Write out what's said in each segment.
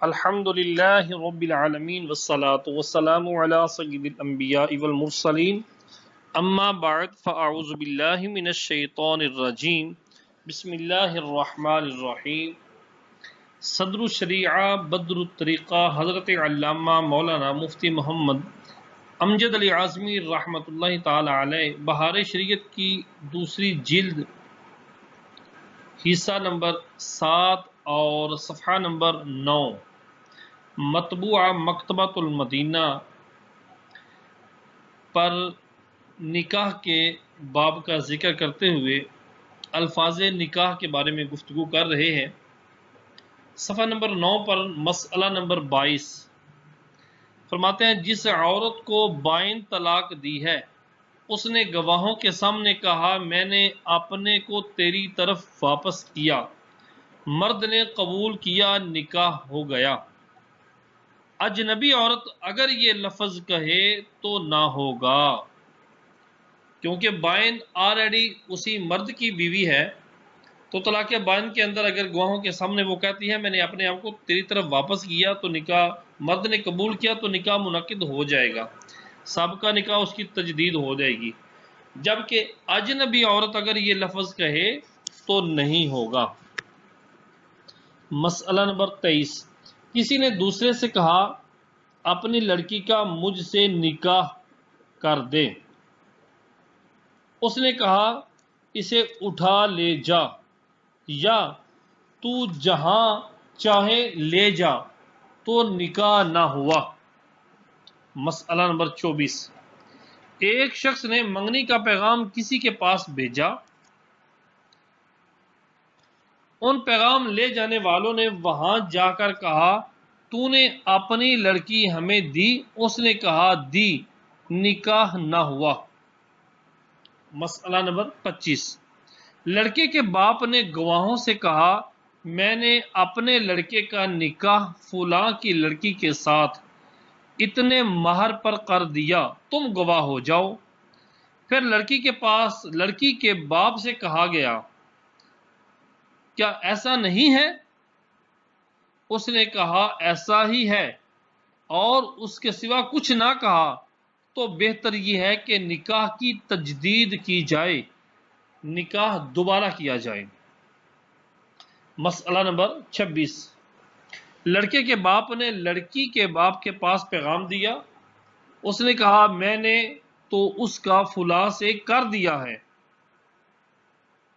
الحمد للہ رب العالمین والصلاة والسلام علی سید الانبیاء والمرسلین اما بعد فاعوذ باللہ من الشیطان الرجیم بسم اللہ الرحمن الرحیم صدر الشریعہ بدر الطریقہ حضرت علامہ مولانا مفتی محمد امجد علی اعظمی رحمۃ اللہ تعالی علیہ بہار شریعت کی دوسری جلد حصہ نمبر 7 اور صفحہ نمبر 9 مطبوعہ مکتبۃ المدینہ پر نکاح کے باب کا ذکر کرتے ہوئے الفاظ نکاح کے بارے میں گفتگو کر رہے ہیں۔ صفحہ نمبر 9 پر مسئلہ نمبر 22 فرماتے ہیں، جس عورت کو بائن طلاق دی ہے اس نے گواہوں کے سامنے کہا میں نے اپنے کو تیری طرف واپس کیا، مرد نے قبول کیا، نکاح ہو گیا۔ اجنبی عورت اگر یہ لفظ کہے تو نہ ہوگا، کیونکہ بائن آلریڈی اسی مرد کی بیوی ہے، تو طلاق بائن کے اندر اگر گواہوں کے سامنے وہ کہتی ہے میں نے اپنے آپ کو تیری طرف واپس کیا تو نکاح، مرد نے قبول کیا تو نکاح منعقد ہو جائے گا، سابقہ نکاح اس کی تجدید ہو جائے گی۔ جبکہ اجنبی عورت اگر یہ لفظ کہے تو نہیں ہوگا۔ مسئلہ نمبر 23 کسی نے دوسرے سے کہا اپنی لڑکی کا مجھ سے نکاح کر دے، اس نے کہا اسے اٹھا لے جا یا تو جہاں چاہے لے جا، تو نکاح نہ ہوا۔ مسئلہ نمبر 24 ایک شخص نے منگنی کا پیغام کسی کے پاس بھیجا، ان پیغام لے جانے والوں نے وہاں جا کر کہا تو نے اپنی لڑکی ہمیں دی، اس نے کہا دی، نکاح نہ ہوا۔ مسئلہ نمبر 25 لڑکے کے باپ نے گواہوں سے کہا میں نے اپنے لڑکے کا نکاح فلاں کی لڑکی کے ساتھ اتنے مہر پر کر دیا، تم گواہ ہو جاؤ۔ پھر لڑکی کے پاس لڑکی کے باپ سے کہا گیا کیا ایسا نہیں ہے؟ اس نے کہا ایسا ہی ہے، اور اس کے سوا کچھ نہ کہا، تو بہتر یہ ہے کہ نکاح کی تجدید کی جائے، نکاح دوبارہ کیا جائے۔ مسئلہ نمبر 26 لڑکے کے باپ نے لڑکی کے باپ کے پاس پیغام دیا، اس نے کہا میں نے تو اس کا فلاں سے کر دیا ہے،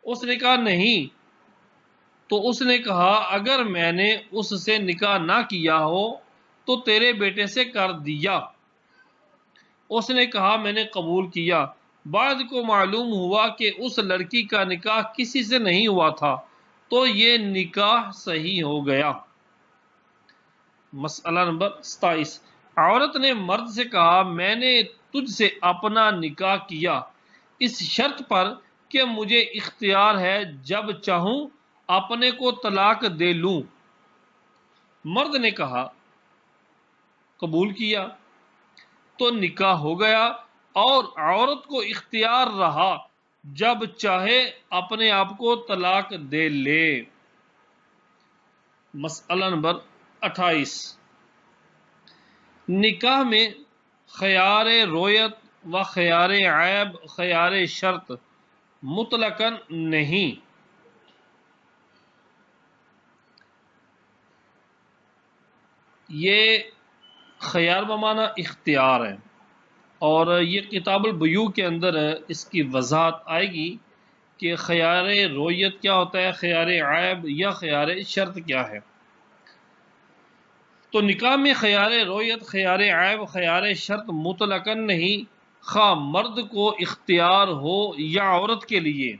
اس نے کہا نہیں، تو اس نے کہا اگر میں نے اس سے نکاح نہ کیا ہو تو تیرے بیٹے سے کر دیا، اس نے کہا میں نے قبول کیا۔ بعد کو معلوم ہوا کہ اس لڑکی کا نکاح کسی سے نہیں ہوا تھا، تو یہ نکاح صحیح ہو گیا۔ مسئلہ نمبر 27 عورت نے مرد سے کہا میں نے تجھ سے اپنا نکاح کیا اس شرط پر کہ مجھے اختیار ہے جب چاہوں اپنے کو طلاق دے لوں۔ مرد نے کہا قبول کیا تو نکاح ہو گیا، اور عورت کو اختیار رہا جب چاہے اپنے آپ کو طلاق دے لے۔ مسئلہ نمبر 28 نکاح میں خیار رویت و خیار عیب خیار شرط مطلقاً نہیں۔ یہ خیار بمعنی اختیار ہے، اور یہ کتاب البیوع کے اندر اس کی وضاحت آئے گی کہ خیار رویت کیا ہوتا ہے، خیار عیب یا خیار شرط کیا ہے۔ تو نکاح میں خیار رویت، خیار عیب، خیار شرط مطلقاً نہیں، خواہ مرد کو اختیار ہو یا عورت کے لیے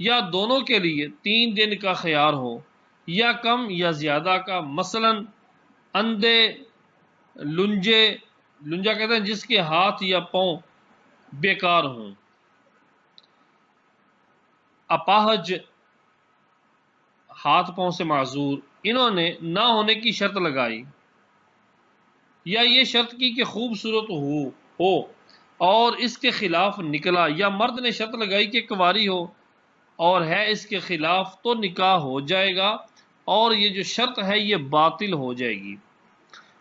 یا دونوں کے لیے 3 دن کا خیار ہو یا کم یا زیادہ کا۔ مثلاً اندھے، لنجا کہتے ہیں جس کے ہاتھ یا پاؤں بیکار ہوں، اپاہج، ہاتھ پاؤں سے معذور، انہوں نے نہ ہونے کی شرط لگائی، یا یہ شرط کی کہ خوبصورت ہو اور اس کے خلاف نکلا، یا مرد نے شرط لگائی کہ کنواری ہو اور ہے اس کے خلاف، تو نکاح ہو جائے گا، اور یہ جو شرط ہے یہ باطل ہو جائے گی۔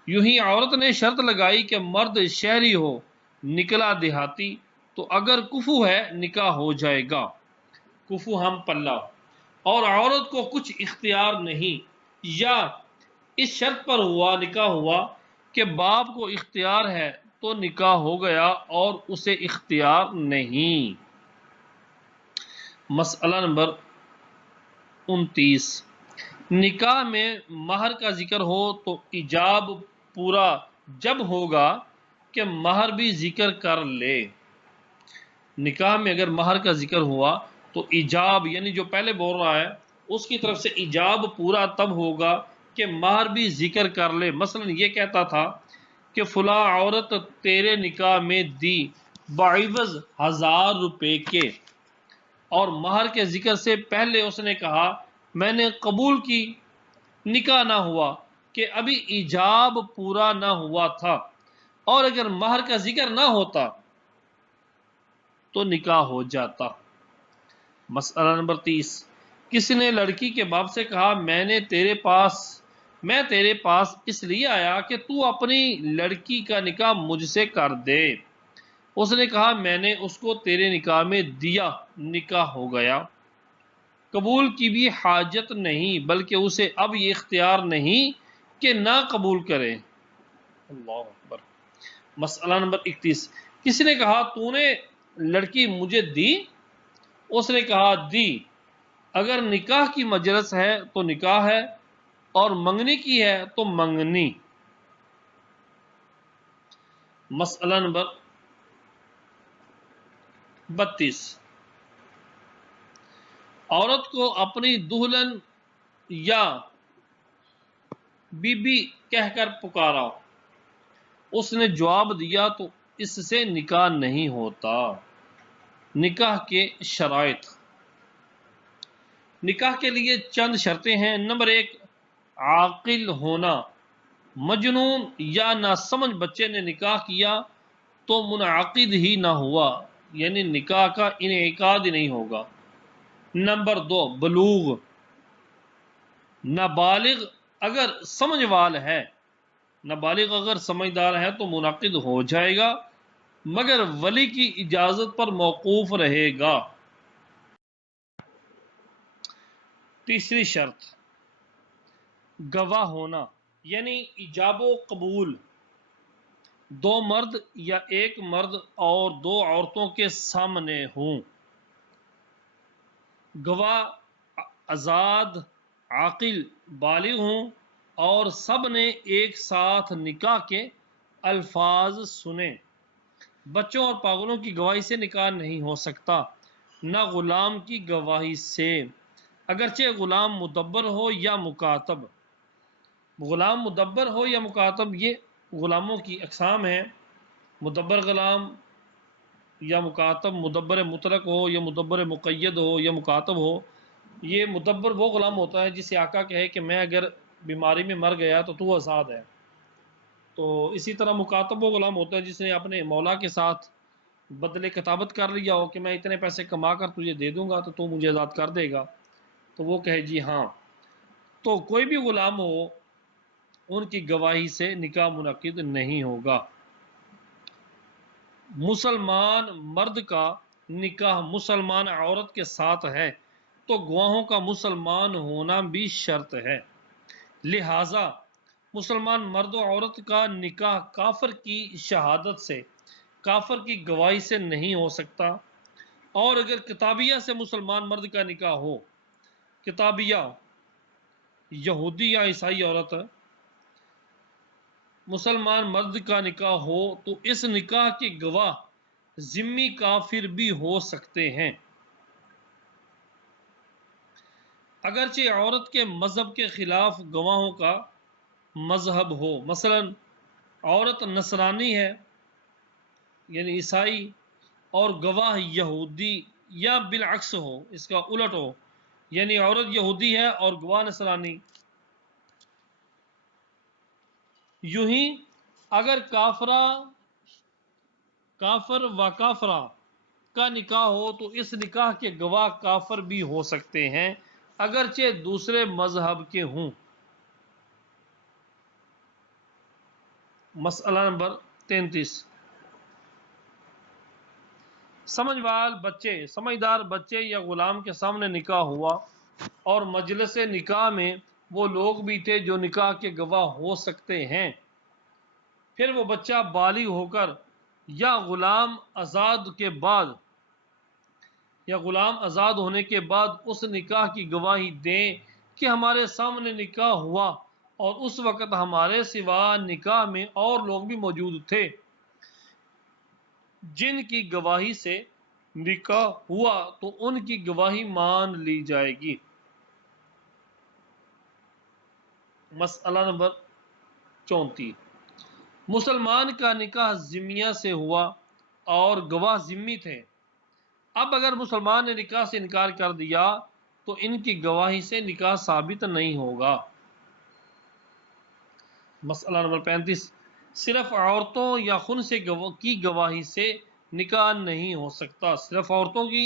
یوں ہی عورت نے شرط لگائی کہ مرد شہری ہو نکلا دیہاتی، تو اگر کفو ہے نکاح ہو جائے گا، کفو ہم پلہ، اور عورت کو کچھ اختیار نہیں، یا اس شرط پر نکاح ہوا کہ باپ کو اختیار ہے تو نکاح ہو گیا اور اسے اختیار نہیں۔ مسئلہ نمبر 29، نکاح میں مہر کا ذکر ہو تو ایجاب پورا جب ہوگا کہ مہر بھی ذکر کر لے۔ نکاح میں اگر مہر کا ذکر ہوا تو ایجاب یعنی جو پہلے بول رہا ہے اس کی طرف سے ایجاب پورا تب ہوگا کہ مہر بھی ذکر کر لے۔ مثلا یہ کہتا تھا کہ فلاں عورت تیرے نکاح میں دی بعوض 1000 روپے کے، اور مہر کے ذکر سے پہلے اس نے کہا میں نے قبول کی، نکاح نہ ہوا کہ ابھی ایجاب پورا نہ ہوا تھا، اور اگر مہر کا ذکر نہ ہوتا تو نکاح ہو جاتا۔ مسئلہ نمبر 30، کسی نے لڑکی کے باپ سے کہا میں تیرے پاس اس لیے آیا کہ تو اپنی لڑکی کا نکاح مجھ سے کر دے۔ اس نے کہا میں نے اس کو تیرے نکاح میں دیا، نکاح ہو گیا۔ قبول کی بھی حاجت نہیں، بلکہ اسے اب یہ اختیار نہیں کہ نہ قبول کرے۔ اللہ اکبر۔ مسئلہ نمبر 31، کسی نے کہا تو نے لڑکی مجھے دی؟ اس نے کہا دی، اگر نکاح کی مجلس ہے تو نکاح ہے، اور منگنی کی ہے تو منگنی۔ مسئلہ نمبر 32، عورت کو اپنی دلہن یا بی بی کہہ کر پکارا، اس نے جواب دیا تو اس سے نکاح نہیں ہوتا۔ نکاح کے شرائط، نکاح کے لیے چند شرطیں ہیں۔ نمبر 1، عاقل ہونا۔ مجنون یا ناسمجھ بچے نے نکاح کیا تو منعقد ہی نہ ہوا، یعنی نکاح کا انعقاد ہی نہیں ہوگا۔ نمبر 2، بلوغ۔ نابالغ اگر سمجھ وال ہے، نابالغ اگر سمجھدار ہے تو منعقد ہو جائے گا، مگر ولی کی اجازت پر موقوف رہے گا۔ تیسری شرط، گواہ ہونا، یعنی ایجاب و قبول 2 مرد یا 1 مرد اور 2 عورتوں کے سامنے ہوں۔ گواہ آزاد، عاقل، بالغ ہوں، اور سب نے ایک ساتھ نکاح کے الفاظ سنے۔ بچوں اور پاگلوں کی گواہی سے نکاح نہیں ہو سکتا، نہ غلام کی گواہی سے، اگرچہ غلام مدبر ہو یا مکاتب۔ غلام مدبر ہو یا مکاتب، یہ غلاموں کی اقسام ہیں۔ مدبر غلام یا مکاتب، مدبر مطلق ہو یا مدبر مقید ہو یا مکاتب ہو۔ یہ مدبر وہ غلام ہوتا ہے جسے آقا کہے کہ میں اگر بیماری میں مر گیا تو آزاد ہے۔ تو اسی طرح مکاتب وہ غلام ہوتا ہے جس نے اپنے مولا کے ساتھ بدلے کتابت کر لیا ہو کہ میں اتنے پیسے کما کر تجھے دے دوں گا تو مجھے آزاد کر دے گا، تو وہ کہے جی ہاں۔ تو کوئی بھی غلام ہو، ان کی گواہی سے نکاح منعقد نہیں ہوگا۔ مسلمان مرد کا نکاح مسلمان عورت کے ساتھ ہے تو گواہوں کا مسلمان ہونا بھی شرط ہے، لہذا مسلمان مرد و عورت کا نکاح کافر کی شہادت سے، کافر کی گواہی سے نہیں ہو سکتا۔ اور اگر کتابیہ سے مسلمان مرد کا نکاح ہو، کتابیہ یہودی یا عیسائی عورت، مسلمان مرد کا نکاح ہو تو اس نکاح کے گواہ ذمی کافر بھی ہو سکتے ہیں، اگرچہ عورت کے مذہب کے خلاف گواہوں کا مذہب ہو۔ مثلا عورت نصرانی ہے یعنی عیسائی، اور گواہ یہودی، یا بالعکس ہو، اس کا الٹ ہو، یعنی عورت یہودی ہے اور گواہ نصرانی۔ یوں ہی اگر کافر و کافرہ کا نکاح ہو تو اس نکاح کے گواہ کافر بھی ہو سکتے ہیں، اگرچہ دوسرے مذہب کے ہوں۔ مسئلہ نمبر 33، سمجھدار بچے یا غلام کے سامنے نکاح ہوا اور مجلس نکاح میں وہ لوگ بھی تھے جو نکاح کے گواہ ہو سکتے ہیں، پھر وہ بچہ بالغ ہو کر یا غلام آزاد ہونے کے بعد اس نکاح کی گواہی دیں کہ ہمارے سامنے نکاح ہوا اور اس وقت ہمارے سوا نکاح میں اور لوگ بھی موجود تھے جن کی گواہی سے نکاح ہوا، تو ان کی گواہی مان لی جائے گی۔ مسئلہ نمبر 34، مسلمان کا نکاح ذمیہ سے ہوا اور گواہ ذمی تھے، اب اگر مسلمان نے نکاح سے انکار کر دیا تو ان کی گواہی سے نکاح ثابت نہیں ہوگا۔ مسئلہ نمبر 35، صرف عورتوں یا خنثی کی گواہی سے نکاح نہیں ہو سکتا۔ صرف عورتوں کی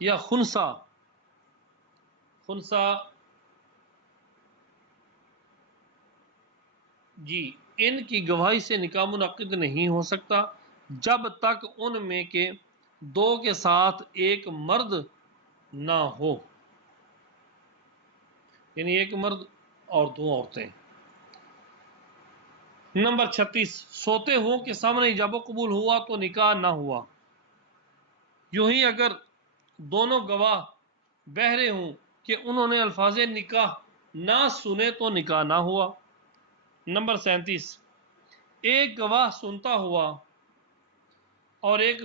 یا خنثی ان کی گواہی سے نکاح منعقد نہیں ہو سکتا جب تک ان میں کے دو کے ساتھ ایک مرد نہ ہو، یعنی ایک مرد اور دو عورتیں۔ نمبر 36، سوتے ہوں کے سامنے ایجاب و قبول ہوا تو نکاح نہ ہوا، یوں ہی اگر دونوں گواہ بہرے ہوں کہ انہوں نے الفاظ نکاح نہ سنے تو نکاح نہ ہوا۔ نمبر 37، ایک گواہ سنتا ہوا اور ایک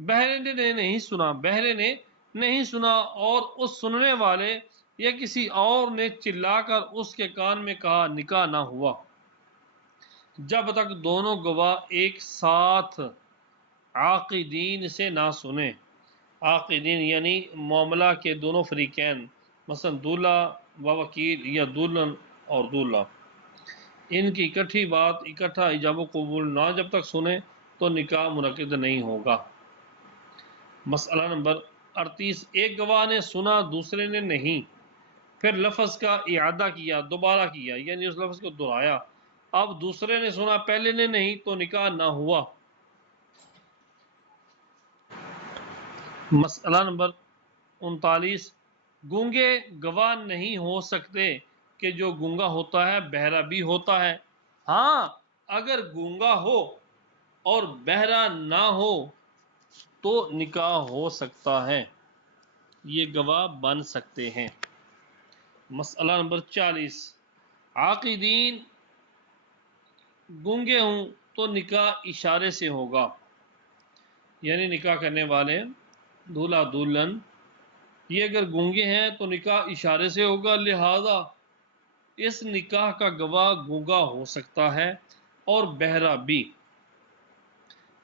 بہرے نے نہیں سنا اور اس سننے والے یا کسی اور نے چلا کر اس کے کان میں کہا نکاح نہ ہوا جب تک دونوں گواہ ایک ساتھ عاقدین سے نہ سنیں۔ عاقدین یعنی معاملہ کے دونوں فریقین، مثلا دولہا و وکیل یا دلہن اور دولہا، ان کی اکٹھی بات اکٹھا ایجاب و قبول نہ جب تک سنیں تو نکاح منعقد نہیں ہوگا۔ مسئلہ نمبر 38، ایک گواہ نے سنا دوسرے نے نہیں، پھر لفظ کا اعادہ کیا، دوبارہ کیا، یعنی اس لفظ کو دہرایا، اب دوسرے نے سنا پہلے نے نہیں تو نکاح نہ ہوا۔ مسئلہ نمبر 39، گونگے گواہ نہیں ہو سکتے کہ جو گونگا ہوتا ہے بہرا بھی ہوتا ہے، ہاں اگر گونگا ہو اور بہرا نہ ہو تو نکاح ہو سکتا ہے، یہ گواہ بن سکتے ہیں۔ مسئلہ نمبر 40، عاقدین گونگے ہوں تو نکاح اشارے سے ہوگا، یعنی نکاح کرنے والے دولہا دلہن یہ اگر گونگے ہیں تو نکاح اشارے سے ہوگا، لہذا اس نکاح کا گواہ گونگا ہو سکتا ہے اور بہرا بھی۔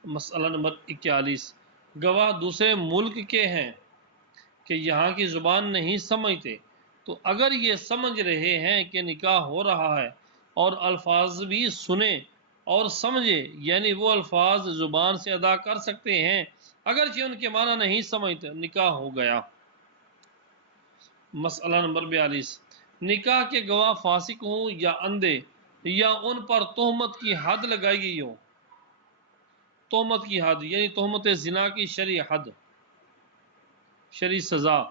مسئلہ نمبر 41، گواہ دوسرے ملک کے ہیں کہ یہاں کی زبان نہیں سمجھتے، تو اگر یہ سمجھ رہے ہیں کہ نکاح ہو رہا ہے اور الفاظ بھی سنے اور سمجھے، یعنی وہ الفاظ زبان سے ادا کر سکتے ہیں اگرچہ ان کے معنی نہیں سمجھتے، نکاح ہو گیا۔ مسئلہ نمبر 42، نکاح کے گواہ فاسق ہوں یا اندھے یا ان پر تہمت کی حد لگائی گئی ہو، تہمت کی حد یعنی تہمت زنا کی شرعی حد، شرعی سزا،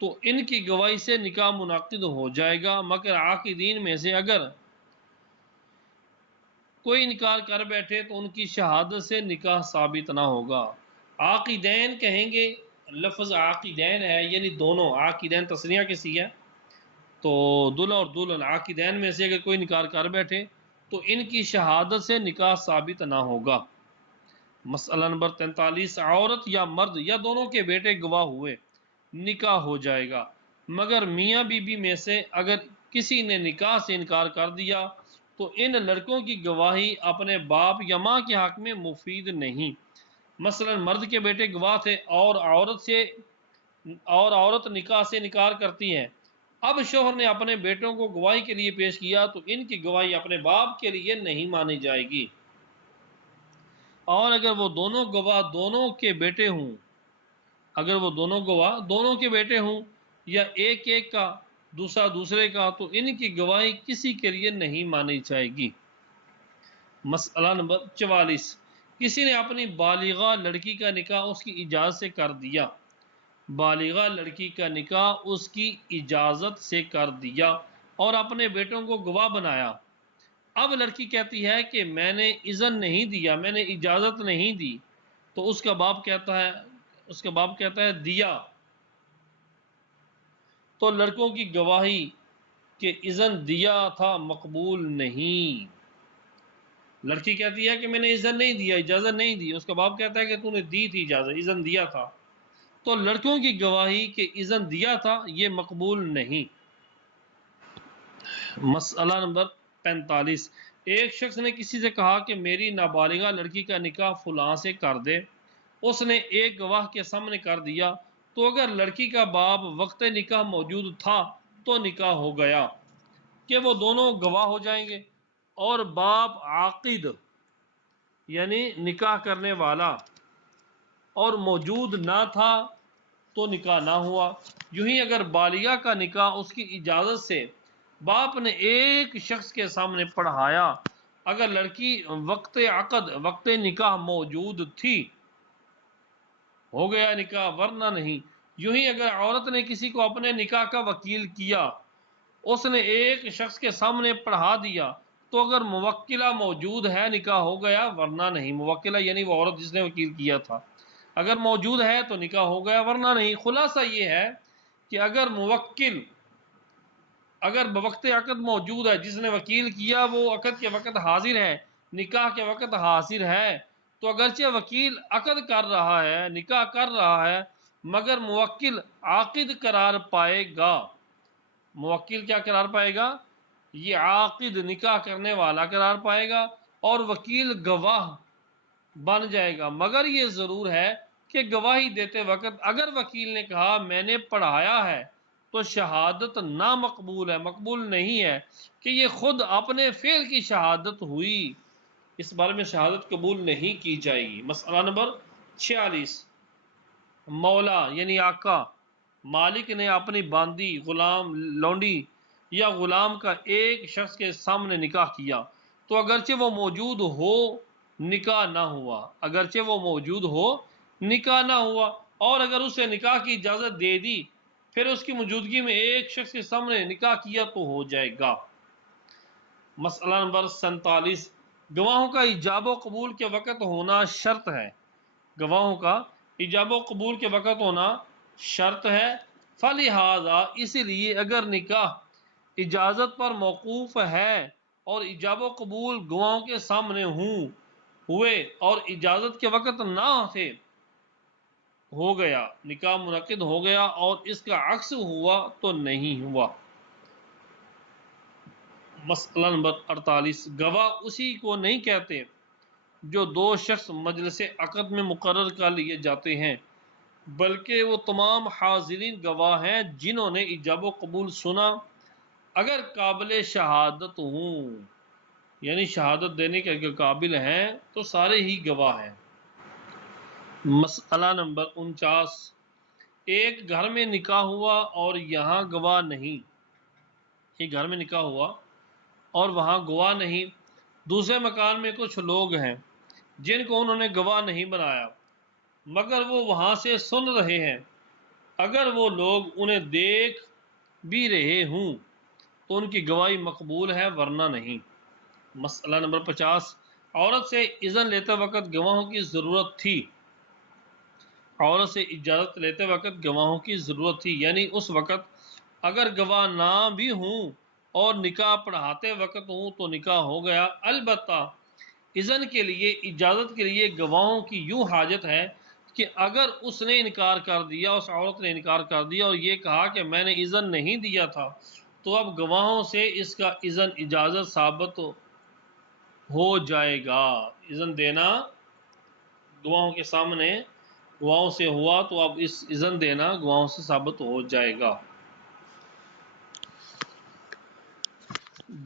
تو ان کی گواہی سے نکاح منعقد ہو جائے گا، مگر عاقدین میں سے اگر کوئی انکار کر بیٹھے تو ان کی شہادت سے نکاح ثابت نہ ہوگا۔ عاقدین کہیں گے، لفظ عاقدین ہے یعنی دونوں، عاقدین تسنیہ کسی ہے تو دلہا اور دلہن، عاقدین میں سے اگر کوئی انکار کر بیٹھے تو ان کی شہادت سے نکاح ثابت نہ ہوگا۔ مسئلہ نمبر 43، عورت یا مرد یا دونوں کے بیٹے گواہ ہوئے، نکاح ہو جائے گا، مگر میاں بی بی میں سے اگر کسی نے نکاح سے انکار کر دیا تو ان لڑکوں کی گواہی اپنے باپ یا ماں کے حق میں مفید نہیں۔ مثلا مرد کے بیٹے گواہ تھے اور عورت نکاح سے انکار کرتی ہے، اب شوہر نے اپنے بیٹوں کو گواہی کے لیے پیش کیا تو ان کی گواہی اپنے باپ کے لیے نہیں مانی جائے گی، اور اگر وہ دونوں گواہ دونوں کے بیٹے ہوں، اگر وہ دونوں گواہ دونوں کے بیٹے ہوں یا ایک ایک کا دوسرا دوسرے کا تو ان کی گواہی کسی کے لیے نہیں مانی جائے گی۔ مسئلہ نمبر 44، کسی نے اپنی بالغہ لڑکی کا نکاح اس کی اجازت سے کر دیا، بالغہ لڑکی کا نکاح اس کی اجازت سے کر دیا اور اپنے بیٹوں کو گواہ بنایا۔ اب لڑکی کہتی ہے کہ میں نے اذن نہیں دیا، میں نے اجازت نہیں دی، تو اس کا باپ کہتا ہے دیا، تو لڑکوں کی گواہی کہ اذن دیا تھا مقبول نہیں۔ لڑکی کہتی ہے کہ میں نے اذن نہیں دیا، اجازت نہیں دی، اس کا باپ کہتا ہے کہ تو نے دی تھی اجازت، اذن دیا تھا، تو لڑکوں کی گواہی کہ اذن دیا تھا یہ مقبول نہیں۔ مسئلہ نمبر 45، ایک شخص نے کسی سے کہا کہ میری نابالغہ لڑکی کا نکاح فلاں سے کر دے، اس نے ایک گواہ کے سامنے کر دیا، تو اگر لڑکی کا باپ وقت نکاح موجود تھا تو نکاح ہو گیا کہ وہ دونوں گواہ ہو جائیں گے، اور باپ عاقد یعنی نکاح کرنے والا اور موجود نہ تھا تو نکاح نہ ہوا۔ یوں ہی اگر بالغہ کا نکاح اس کی اجازت سے باپ نے ایک شخص کے سامنے پڑھایا، اگر لڑکی وقت نکاح موجود تھی ہو گیا نکاح، ورنہ نہیں۔ یوں ہی اگر عورت نے کسی کو اپنے نکاح کا وکیل کیا، اس نے ایک شخص کے سامنے پڑھا دیا، تو اگر موکلہ موجود ہے نکاح ہو گیا، ورنہ نہیں۔ موکلہ یعنی وہ عورت جس نے وکیل کیا تھا، اگر موجود ہے تو نکاح ہو گیا، ورنہ نہیں۔ خلاصہ یہ ہے کہ اگر موکل بوقت عقد موجود ہے، جس نے وکیل کیا وہ عقد کے وقت حاضر ہے، نکاح کے وقت حاضر ہے، تو اگرچہ وکیل عقد کر رہا ہے، نکاح کر رہا ہے، مگر موکل عاقد قرار پائے گا۔ موکل کیا قرار پائے گا؟ یہ عاقد نکاح کرنے والا قرار پائے گا، اور وکیل گواہ بن جائے گا، مگر یہ ضرور ہے کہ گواہی دیتے وقت اگر وکیل نے کہا میں نے پڑھایا ہے تو شہادت نامقبول ہے، مقبول نہیں ہے کہ یہ خود اپنے فعل کی شہادت ہوئی، اس بارے میں شہادت قبول نہیں کی جائے گی۔ مسئلہ نمبر 46، مولا یعنی آقا مالک نے اپنی باندی، غلام، لونڈی یا غلام کا ایک شخص کے سامنے نکاح کیا، تو اگرچہ وہ موجود ہو نکاح نہ ہوا، اگرچہ وہ موجود ہو نکاح نہ ہوا، اور اگر اسے نکاح کی اجازت دے دی پھر اس کی موجودگی میں ایک شخص کے سامنے نکاح کیا تو ہو جائے گا۔ مسئلہ نمبر 47، گواہوں کا ایجاب و قبول کے وقت ہونا شرط ہے، گواہوں کا ایجاب و قبول کے وقت ہونا شرط ہے، فلہذا اس لیے اگر نکاح اجازت پر موقوف ہے اور ایجاب و قبول گواہوں کے سامنے ہوئے اور اجازت کے وقت نہ تھے، ہو گیا نکاح منعقد ہو گیا، اور اس کا عکس ہوا تو نہیں ہوا۔ مسئلہ نمبر 48، گواہ اسی کو نہیں کہتے جو دو شخص مجلس عقد میں مقرر کر لیے جاتے ہیں، بلکہ وہ تمام حاضرین گواہ ہیں جنہوں نے ایجاب و قبول سنا، اگر قابل شہادت ہوں، یعنی شہادت دینے کے اگر قابل ہیں تو سارے ہی گواہ ہیں۔ مسئلہ نمبر 49، ایک گھر میں نکاح ہوا اور یہاں گواہ نہیں، ایک گھر میں نکاح ہوا اور وہاں گواہ نہیں، دوسرے مکان میں کچھ لوگ ہیں جن کو انہوں نے گواہ نہیں بنایا، مگر وہ وہاں سے سن رہے ہیں، اگر وہ لوگ انہیں دیکھ بھی رہے ہوں تو ان کی گواہی مقبول ہے، ورنہ نہیں۔ مسئلہ نمبر 50، عورت سے اذن لیتے وقت گواہوں کی ضرورت تھی، عورت سے اجازت لیتے وقت گواہوں کی ضرورت تھی، یعنی اس وقت اگر گواہ نہ بھی ہوں اور نکاح پڑھاتے وقت ہوں تو نکاح ہو گیا، البتہ اذن کے لیے، اجازت کے لیے گواہوں کی یوں حاجت ہے کہ اگر اس نے انکار کر دیا، اس عورت نے انکار کر دیا اور یہ کہا کہ میں نے اذن نہیں دیا تھا، تو اب گواہوں سے اس کا اذن اجازت ثابت ہو جائے گا۔ اذن دینا گواہوں کے سامنے گواہوں سے ہوا تو اب اس اذن دینا گواہوں سے ثابت ہو جائے گا۔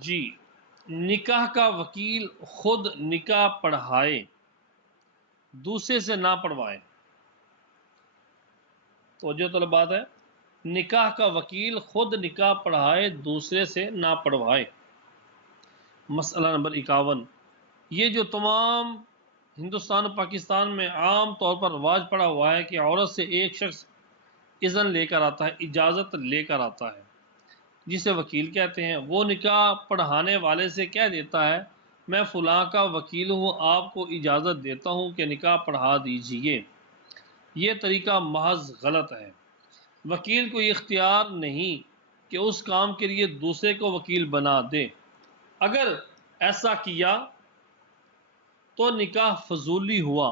جی، نکاح کا وکیل خود نکاح پڑھائے، دوسرے سے نہ پڑھوائے۔ توجہ طلبات ہے، نکاح کا وکیل خود نکاح پڑھائے، دوسرے سے نہ پڑھوائے۔ مسئلہ نمبر 51، یہ جو تمام ہندوستان اور پاکستان میں عام طور پر رواج پڑا ہوا ہے کہ عورت سے ایک شخص اذن لے کر آتا ہے، اجازت لے کر آتا ہے، جسے وکیل کہتے ہیں، وہ نکاح پڑھانے والے سے کہہ دیتا ہے میں فلاں کا وکیل ہوں، آپ کو اجازت دیتا ہوں کہ نکاح پڑھا دیجئے۔ یہ طریقہ محض غلط ہے۔ وکیل کو یہ اختیار نہیں کہ اس کام کے لیے دوسرے کو وکیل بنا دے۔ اگر ایسا کیا تو نکاح فضولی ہوا،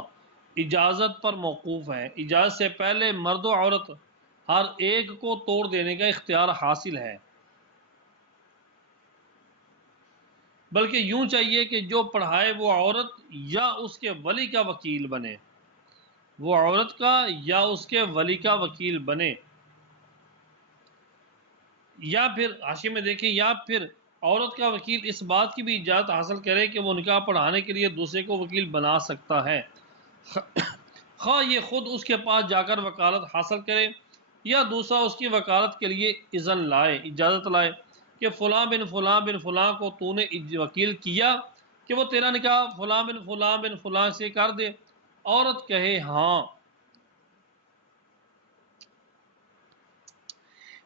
اجازت پر موقوف ہے۔ اجازت سے پہلے مرد و عورت ہر ایک کو توڑ دینے کا اختیار حاصل ہے، بلکہ یوں چاہیے کہ جو پڑھائے وہ عورت یا اس کے ولی کا وکیل بنے، وہ عورت کا یا اس کے ولی کا وکیل بنے، یا پھر حاشیے میں دیکھیں، یا پھر عورت کا وکیل اس بات کی بھی اجازت حاصل کرے کہ وہ نکاح پڑھانے کے لیے دوسرے کو وکیل بنا سکتا ہے، خواہ یہ خود اس کے پاس جا کر وکالت حاصل کرے یا دوسرا اس کی وکالت کے لیے اذن لائے، اجازت لائے کہ فلاں بن فلاں بن فلاں کو تو نے وکیل کیا کہ وہ تیرا نکاح فلاں بن فلاں سے کر دے۔ عورت کہے ہاں۔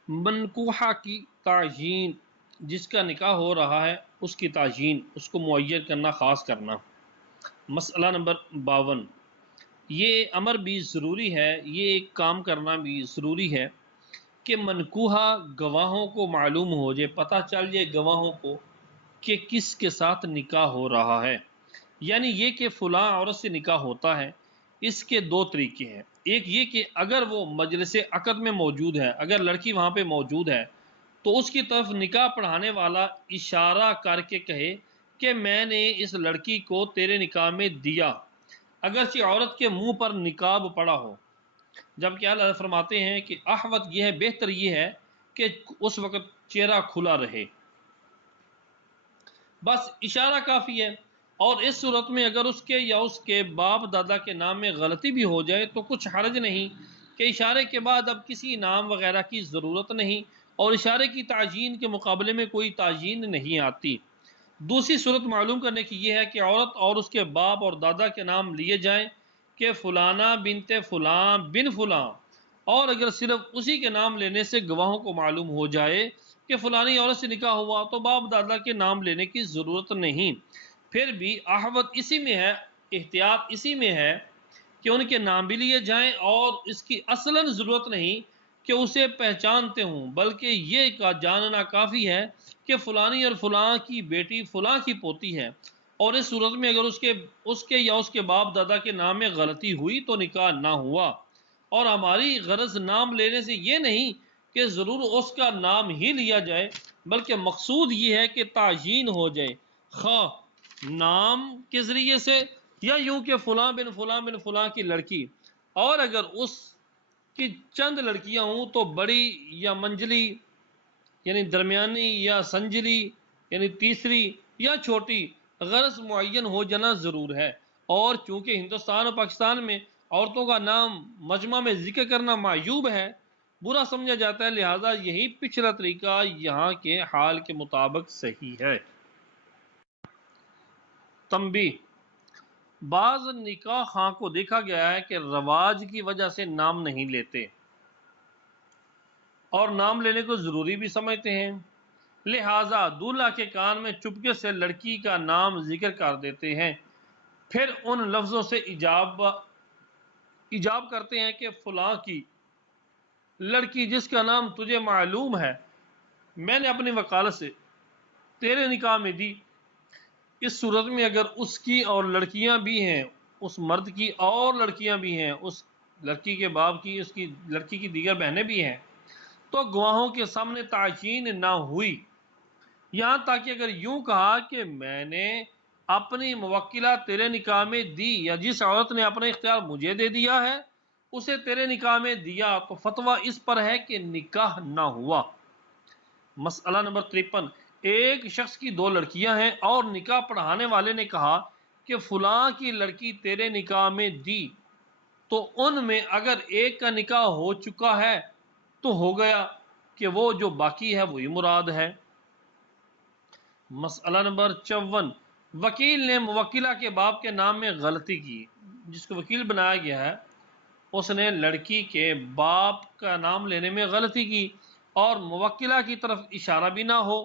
منکوحہ کی تعیین، جس کا نکاح ہو رہا ہے اس کی تعیین، اس کو معین کرنا، خاص کرنا۔ مسئلہ نمبر 52، یہ امر بھی ضروری ہے، یہ ایک کام کرنا بھی ضروری ہے کہ منکوحہ گواہوں کو معلوم ہو جائے، پتہ چل جائے گواہوں کو کہ کس کے ساتھ نکاح ہو رہا ہے۔ یعنی یہ کہ فلاں عورت سے نکاح ہوتا ہے، اس کے دو طریقے ہیں۔ ایک یہ کہ اگر وہ مجلس عقد میں موجود ہے، اگر لڑکی وہاں پہ موجود ہے تو اس کی طرف نکاح پڑھانے والا اشارہ کر کے کہے کہ میں نے اس لڑکی کو تیرے نکاح میں دیا، اگرچہ عورت کے منہ پر نقاب پڑا ہو، جبکہ اللہ فرماتے ہیں کہ احوط یہ ہے، بہتر یہ ہے کہ اس وقت چہرہ کھلا رہے، بس اشارہ کافی ہے۔ اور اس صورت میں اگر اس کے یا اس کے باپ دادا کے نام میں غلطی بھی ہو جائے تو کچھ حرج نہیں کہ اشارے کے بعد اب کسی نام وغیرہ کی ضرورت نہیں، اور اشارے کی تعیین کے مقابلے میں کوئی تعیین نہیں آتی۔ دوسری صورت معلوم کرنے کی یہ ہے کہ عورت اور اس کے باپ اور دادا کے نام لیے جائیں کہ فلانا بنت فلاں بن فلاں، اور اگر صرف اسی کے نام لینے سے گواہوں کو معلوم ہو جائے کہ فلانی عورت سے نکاح ہوا تو باپ دادا کے نام لینے کی ضرورت نہیں۔ پھر بھی احوط اسی میں ہے، احتیاط اسی میں ہے کہ ان کے نام بھی لیے جائیں، اور اس کی اصلاً ضرورت نہیں کہ اسے پہچانتے ہوں، بلکہ یہ کا جاننا کافی ہے کہ فلانی اور فلاں کی بیٹی فلاں کی پوتی ہے، اور اس صورت میں اگر اس کے یا اس کے باپ دادا کے نام میں غلطی ہوئی تو نکاح نہ ہوا۔ اور ہماری غرض نام لینے سے یہ نہیں کہ ضرور اس کا نام ہی لیا جائے، بلکہ مقصود یہ ہے کہ تعیین ہو جائے، خواہ نام کے ذریعے سے یا یوں کہ فلاں بن فلاں بن فلاں کی لڑکی، اور اگر اس کی چند لڑکیاں ہوں تو بڑی یا منجلی یعنی درمیانی یا سنجلی یعنی تیسری یا چھوٹی، غرض معین ہو جانا ضرور ہے۔ اور چونکہ ہندوستان اور پاکستان میں عورتوں کا نام مجمع میں ذکر کرنا معیوب ہے، برا سمجھا جاتا ہے، لہذا یہی پچھلا طریقہ یہاں کے حال کے مطابق صحیح ہے۔ تنبیہ، بعض نکاح خواہ کو دیکھا گیا ہے کہ رواج کی وجہ سے نام نہیں لیتے اور نام لینے کو ضروری بھی سمجھتے ہیں، لہٰذا دولہا کے کان میں چپکے سے لڑکی کا نام ذکر کر دیتے ہیں، پھر ان لفظوں سے ایجاب کرتے ہیں کہ فلاں کی لڑکی جس کا نام تجھے معلوم ہے میں نے اپنی وکالت سے تیرے نکاح میں دی۔ اس صورت میں اگر اس کی اور لڑکیاں بھی ہیں، اس مرد کی اور لڑکیاں بھی ہیں، اس لڑکی کے باپ کی، اس کی لڑکی کی دیگر بہنیں بھی ہیں، تو گواہوں کے سامنے تعیین نہ ہوئی، یہاں تک کہ اگر یوں کہا کہ میں نے اپنی موکلہ تیرے نکاح میں دی، یا جس عورت نے اپنا اختیار مجھے دے دیا ہے اسے تیرے نکاح میں دیا، تو فتویٰ اس پر ہے کہ نکاح نہ ہوا۔ مسئلہ نمبر 53، ایک شخص کی دو لڑکیاں ہیں اور نکاح پڑھانے والے نے کہا کہ فلاں کی لڑکی تیرے نکاح میں دی، تو ان میں اگر ایک کا نکاح ہو چکا ہے تو ہو گیا کہ وہ جو باقی ہے وہی مراد ہے۔ مسئلہ نمبر 54، وکیل نے موکلہ کے باپ کے نام میں غلطی کی، جس کو وکیل بنایا گیا ہے اس نے لڑکی کے باپ کا نام لینے میں غلطی کی اور موکلہ کی طرف اشارہ بھی نہ ہو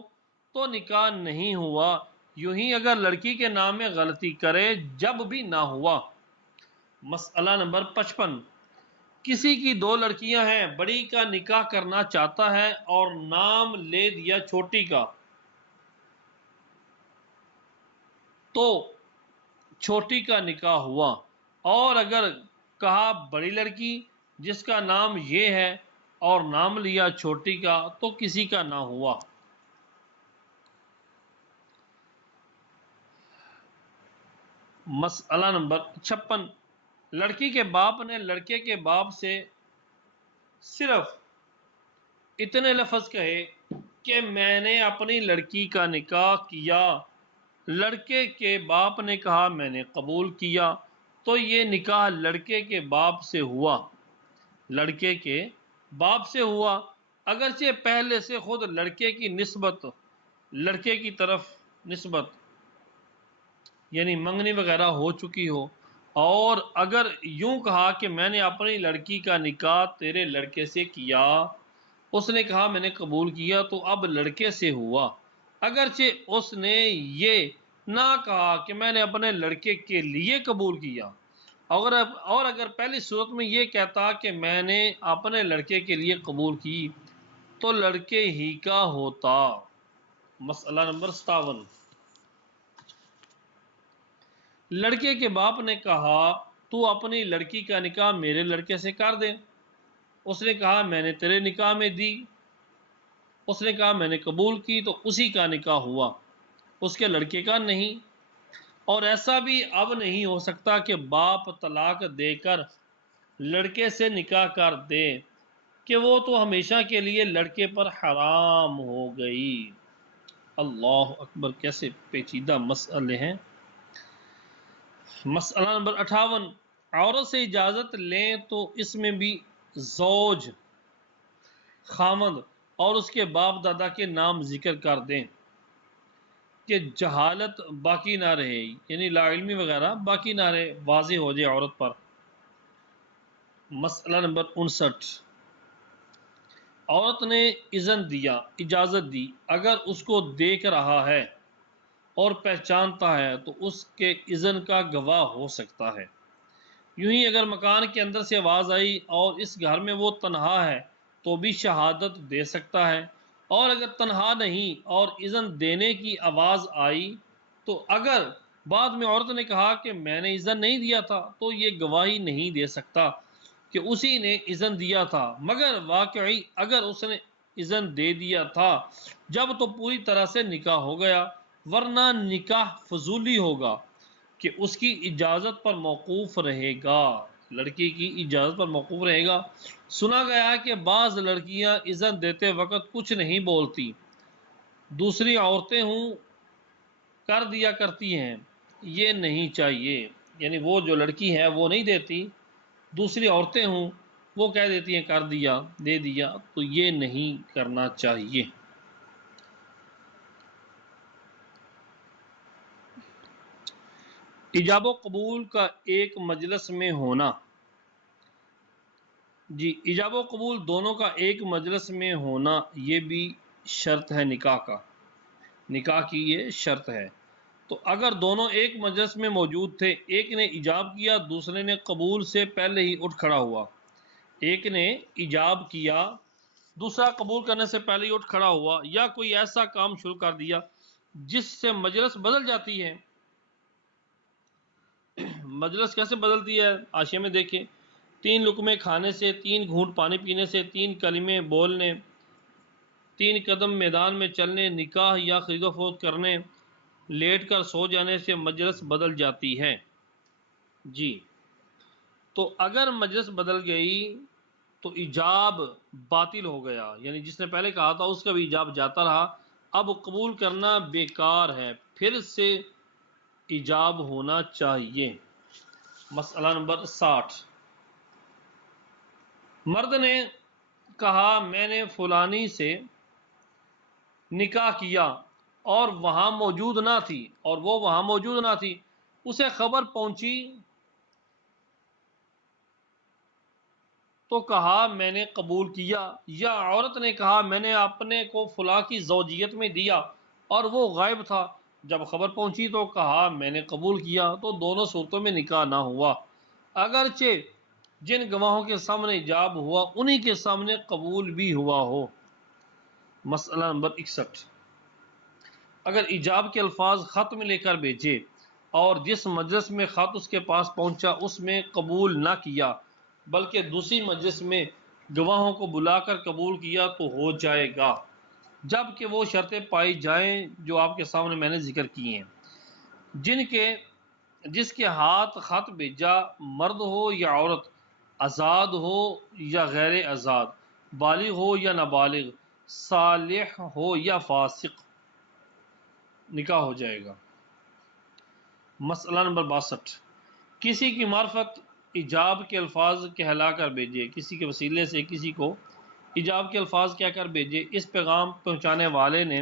تو نکاح نہیں ہوا، یوں ہی اگر لڑکی کے نام میں غلطی کرے جب بھی نہ ہوا۔ مسئلہ نمبر 55، کسی کی دو لڑکیاں ہیں، بڑی کا نکاح کرنا چاہتا ہے اور نام لے دیا چھوٹی کا، تو چھوٹی کا نکاح ہوا، اور اگر کہا بڑی لڑکی جس کا نام یہ ہے اور نام لیا چھوٹی کا تو کسی کا نہ ہوا۔ مسئلہ نمبر 56، لڑکی کے باپ نے لڑکے کے باپ سے صرف اتنے لفظ کہے کہ میں نے اپنی لڑکی کا نکاح کیا، لڑکے کے باپ نے کہا میں نے قبول کیا، تو یہ نکاح لڑکے کے باپ سے ہوا، لڑکے کے باپ سے ہوا، اگرچہ پہلے سے خود لڑکے کی نسبت، لڑکے کی طرف نسبت یعنی منگنی وغیرہ ہو چکی ہو، اور اگر یوں کہا کہ میں نے اپنی لڑکی کا نکاح تیرے لڑکے سے کیا، اس نے کہا میں نے قبول کیا، تو اب لڑکے سے ہوا، اگرچہ اس نے یہ نہ کہا کہ میں نے اپنے لڑکے کے لیے قبول کیا، اور اگر پہلی صورت میں یہ کہتا کہ میں نے اپنے لڑکے کے لیے قبول کی تو لڑکے ہی کا ہوتا۔ مسئلہ نمبر 57، لڑکے کے باپ نے کہا تو اپنی لڑکی کا نکاح میرے لڑکے سے کر دے، اس نے کہا میں نے تیرے نکاح میں دی، اس نے کہا میں نے قبول کی، تو اسی کا نکاح ہوا، اس کے لڑکے کا نہیں۔ اور ایسا بھی اب نہیں ہو سکتا کہ باپ طلاق دے کر لڑکے سے نکاح کر دے کہ وہ تو ہمیشہ کے لیے لڑکے پر حرام ہو گئی۔ اللہ اکبر، کیسے پیچیدہ مسئلے ہیں۔ مسئلہ نمبر 58، عورت سے اجازت لیں تو اس میں بھی زوج، خامند اور اس کے باپ دادا کے نام ذکر کر دیں کہ جہالت باقی نہ رہے، یعنی لا علمی وغیرہ باقی نہ رہے، واضح ہو جائے عورت پر۔ مسئلہ نمبر 59، عورت نے اذن دیا، اجازت دی، اگر اس کو دیکھ رہا ہے اور پہچانتا ہے تو اس کے اذن کا گواہ ہو سکتا ہے، یوں ہی اگر مکان کے اندر سے آواز آئی اور اس گھر میں وہ تنہا ہے تو بھی شہادت دے سکتا ہے، اور اگر تنہا نہیں اور اذن دینے کی آواز آئی تو اگر بعد میں عورت نے کہا کہ میں نے اذن نہیں دیا تھا تو یہ گواہی نہیں دے سکتا کہ اسی نے اذن دیا تھا، مگر واقعی اگر اس نے اذن دے دیا تھا جب تو پوری طرح سے نکاح ہو گیا، ورنہ نکاح فضولی ہوگا کہ اس کی اجازت پر موقوف رہے گا، لڑکی کی اجازت پر موقوف رہے گا۔ سنا گیا کہ بعض لڑکیاں اذن دیتے وقت کچھ نہیں بولتی، دوسری عورتیں ہوں کر دیا کرتی ہیں، یہ نہیں چاہیے، یعنی وہ جو لڑکی ہے وہ نہیں دیتی، دوسری عورتیں ہوں وہ کہہ دیتی ہیں کر دیا، دے دیا، تو یہ نہیں کرنا چاہیے۔ ایجاب و قبول کا ایک مجلس میں ہونا، جی ایجاب و قبول دونوں کا ایک مجلس میں ہونا یہ بھی شرط ہے نکاح کا، نکاح کی یہ شرط ہے۔ تو اگر دونوں ایک مجلس میں موجود تھے، ایک نے ایجاب کیا دوسرے نے قبول سے پہلے ہی اٹھ کھڑا ہوا، ایک نے ایجاب کیا دوسرا قبول کرنے سے پہلے ہی اٹھ کھڑا ہوا، یا کوئی ایسا کام شروع کر دیا جس سے مجلس بدل جاتی ہے۔ مجلس کیسے بدلتی ہے؟ حاشیے میں دیکھیں، 3 لقمے کھانے سے، 3 گھونٹ پانی پینے سے، 3 کلمے بولنے، 3 قدم میدان میں چلنے، نکاح یا خرید و فروخت کرنے، لیٹ کر سو جانے سے مجلس بدل جاتی ہے۔ جی تو اگر مجلس بدل گئی تو ایجاب باطل ہو گیا، یعنی جس نے پہلے کہا تھا اس کا بھی ایجاب جاتا رہا، اب قبول کرنا بیکار ہے، پھر سے ایجاب ہونا چاہیے۔ مسئلہ نمبر 60، مرد نے کہا میں نے فلانی سے نکاح کیا اور وہاں موجود نہ تھی، اور وہ وہاں موجود نہ تھی، اسے خبر پہنچی تو کہا میں نے قبول کیا، یا عورت نے کہا میں نے اپنے کو فلاں کی زوجیت میں دیا اور وہ غائب تھا، جب خبر پہنچی تو کہا میں نے قبول کیا، تو دونوں صورتوں میں نکاح نہ ہوا، اگرچہ جن گواہوں کے سامنے ایجاب ہوا انہی کے سامنے قبول بھی ہوا ہو۔ مسئلہ نمبر 61، اگر ایجاب کے الفاظ خط میں لے کر بھیجے اور جس مجلس میں خط اس کے پاس پہنچا اس میں قبول نہ کیا بلکہ دوسری مجلس میں گواہوں کو بلا کر قبول کیا تو ہو جائے گا، جب کہ وہ شرطیں پائی جائیں جو آپ کے سامنے میں نے ذکر کی ہیں۔ جس کے ہاتھ خط بھیجا مرد ہو یا عورت، آزاد ہو یا غیر آزاد، بالغ ہو یا نابالغ، صالح ہو یا فاسق، نکاح ہو جائے گا۔ مسئلہ نمبر 62، کسی کی معرفت ایجاب کے الفاظ کہلا کر بھیجے، کسی کے وسیلے سے کسی کو ایجاب کے الفاظ کہہ کر بھیجے، اس پیغام پہنچانے والے نے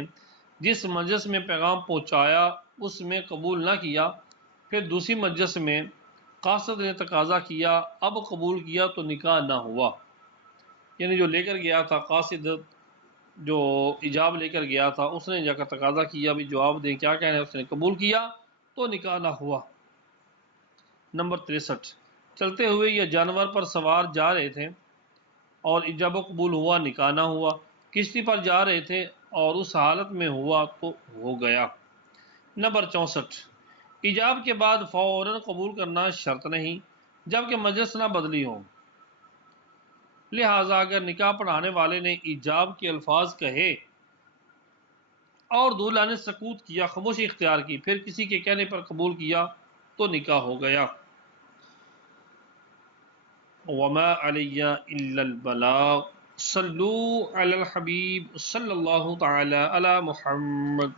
جس مجلس میں پیغام پہنچایا اس میں قبول نہ کیا، پھر دوسری مجلس میں قاصد نے تقاضا کیا اب قبول کیا تو نکاح نہ ہوا، یعنی جو لے کر گیا تھا قاصد، جو ایجاب لے کر گیا تھا، اس نے جا کر تقاضا کیا بھی جواب دیں کیا کہنا ہے، اس نے قبول کیا تو نکاح نہ ہوا۔ نمبر 63، چلتے ہوئے یا جانور پر سوار جا رہے تھے اور ایجاب و قبول ہوا، نکاح نہ ہوا، کشتی پر جا رہے تھے اور اس حالت میں ہوا تو ہو گیا۔ نمبر 64، ایجاب کے بعد فوراً قبول کرنا شرط نہیں جبکہ مجلس نہ بدلی ہو، لہٰذا اگر نکاح پڑھانے والے نے ایجاب کے الفاظ کہے اور دولہا نے سکوت کیا، خاموشی اختیار کی، پھر کسی کے کہنے پر قبول کیا تو نکاح ہو گیا۔ وما علی الا البلاغ، صلو علی الحبیب صلی اللہ تعالی علی محمد۔